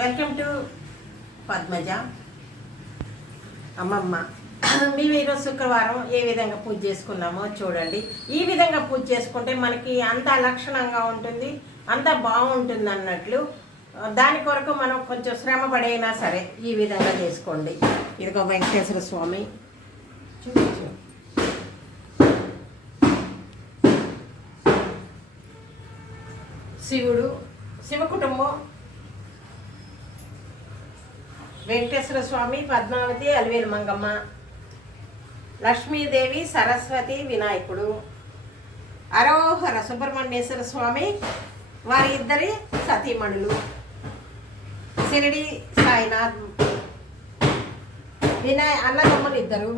Welcome to Padmaja అమ్మమ్మ. మేము ఈరోజు శుక్రవారం ఏ విధంగా పూజ చేసుకున్నామో చూడండి. ఈ విధంగా పూజ చేసుకుంటే మనకి అంత లక్షణంగా ఉంటుంది, అంత బాగుంటుంది అన్నట్లు. దాని కొరకు మనం కొంచెం శ్రమ పడైనా సరే ఈ విధంగా చేసుకోండి. ఇదిగో వెంకటేశ్వర స్వామి చూపించు, శివుడు, శివ కుటుంబం, వెంకటేశ్వర స్వామి, పద్మావతి, అలివేలు మంగమ్మ, లక్ష్మీదేవి, సరస్వతి, వినాయకుడు, అరోహర సుబ్రహ్మణ్యేశ్వర స్వామి, వారి ఇద్దరి సతీమణులు, షిరిడి సాయినాథ్, అన్నదమ్ములు ఇద్దరు,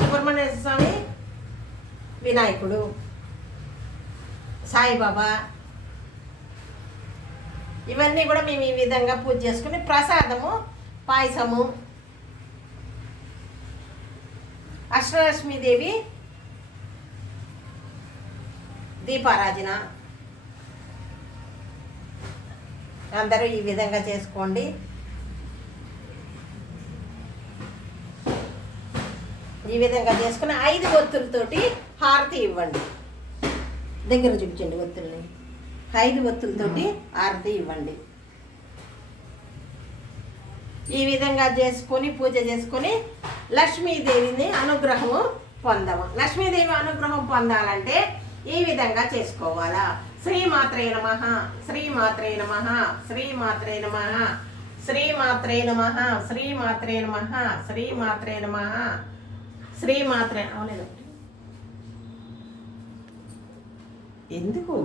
సుబ్రహ్మణ్యేశ్వర స్వామి, వినాయకుడు, సాయిబాబా. ఇవన్నీ కూడా మేము ఈ విధంగా పూజ చేసుకుని ప్రసాదము, పాయసము, అష్టలక్ష్మీదేవి దీపారాధన అందరూ ఈ విధంగా చేసుకోండి. ఈ విధంగా చేసుకుని 5 ఒత్తులతోటి హారతి ఇవ్వండి. దగ్గర చూపించండి ఒత్తుల్ని. 5 ఒత్తులతోటి హారతి ఇవ్వండి. ఈ విధంగా చేసుకొని పూజ చేసుకొని లక్ష్మీదేవిని అనుగ్రహము పొందము. లక్ష్మీదేవి అనుగ్రహం పొందాలంటే ఈ విధంగా చేసుకోవాలా. శ్రీమాత్రే నమః, శ్రీమాత్రే నమః, శ్రీమాత్రే నమః, శ్రీమాత్రే నమః, శ్రీమాత్రే నమః, శ్రీమాత్రే నమః, శ్రీమాత్రే. అవును ఎందుకు